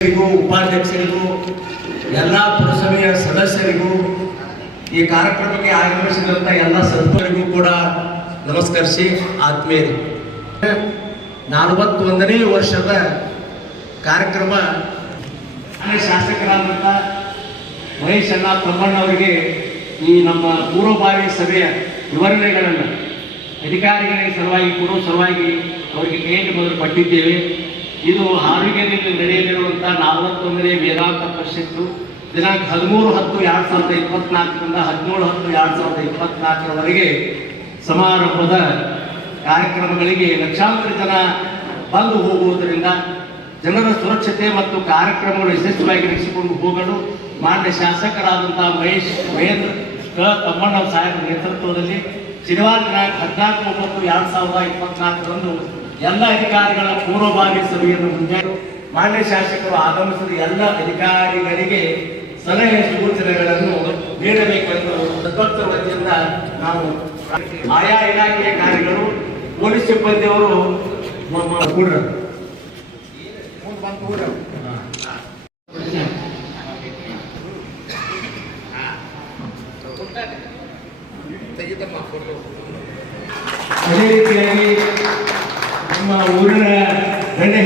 ಉಪಾಧ್ಯಕ್ಷರಿಗೂ, ಎಲ್ಲ ಪುರಸಭೆಯ ಸದಸ್ಯರಿಗೂ, ಈ ಕಾರ್ಯಕ್ರಮಕ್ಕೆ ಆಗಮಿಸಿದಂಥ ಎಲ್ಲ ಸದಸ್ಯರಿಗೂ ಕೂಡ ನಮಸ್ಕರಿಸಿ ಆತ್ಮೀಯರು. ನಲವತ್ತೊಂದನೇ ವರ್ಷದ ಕಾರ್ಯಕ್ರಮ ಶಾಸಕರಾದಂತ ಮಹೇಶ್ ಅಣ್ಣ ತಮ್ಮಣ್ಣವರಿಗೆ ಈ ನಮ್ಮ ಪೂರ್ವಭಾವಿ ಸಭೆಯ ವಿವರಣೆಗಳನ್ನು ಅಧಿಕಾರಿಗಳಿಗೆ ಸಲುವಾಗಿ ಪೂರ್ವ ಸಲುವಾಗಿ ಅವರಿಗೆ ಕೇಂದ್ರ ಮೊದಲು ಪಟ್ಟಿದ್ದೇವೆ ಇದು ಹಾರುಗೆರೆಯಲ್ಲಿ ನಡೆಯಲಿರುವಂಥ ನಲವತ್ತೊಂದನೇ ವೇದಾಂತ ಪರಿಷತ್ತು. ದಿನಾಂಕ ಹದಿಮೂರು ಹತ್ತು ಎರಡು ಸಾವಿರದ ಇಪ್ಪತ್ನಾಲ್ಕರಿಂದ ಹದಿನೇಳು ಹತ್ತು ಎರಡು ಸಾವಿರದ ಇಪ್ಪತ್ನಾಲ್ಕರವರೆಗೆ ಸಮಾರಂಭದ ಕಾರ್ಯಕ್ರಮಗಳಿಗೆ ಲಕ್ಷಾಂತರ ಜನ ಬಂದು ಹೋಗುವುದರಿಂದ ಜನರ ಸುರಕ್ಷತೆ ಮತ್ತು ಕಾರ್ಯಕ್ರಮಗಳು ಯಶಸ್ವಿಯಾಗಿ ನಡೆಸಿಕೊಂಡು ಹೋಗಲು ಮಾನ್ಯ ಶಾಸಕರಾದಂತಹ ಮಹೇಶ್ ಮಹೇಂದ್ರ ತಮ್ಮಣ್ಣ ಸಾಹೇಬರ ನೇತೃತ್ವದಲ್ಲಿ ಶನಿವಾರ ದಿನಾಂಕ ಹದಿನಾಲ್ಕು ಒಂಬತ್ತು ಎರಡ್ ಸಾವಿರದ ಇಪ್ಪತ್ನಾಲ್ಕರಂದು ಎಲ್ಲ ಅಧಿಕಾರಿಗಳ ಪೂರ್ವಭಾವಿ ಸಭೆಯನ್ನು ಮುಂಜಾನೆ ಮಾನ್ಯ ಶಾಸಕರು ಆಗಮಿಸಿದ ಎಲ್ಲ ಅಧಿಕಾರಿಗಳಿಗೆ ಸಲಹೆ ಸೂಚನೆಗಳನ್ನು ನೀಡಬೇಕೆಂದು ಸದ್ಭಕ್ತರ ವತಿಯಿಂದ ನಾವು ಆಯಾ ಇಲಾಖೆಯ ಕಾರ್ಯಗಳು ಪೊಲೀಸ್ ಸಿಬ್ಬಂದಿಯವರು ಅದೇ ರೀತಿಯಾಗಿ சும்மா உருளை ரெண்டு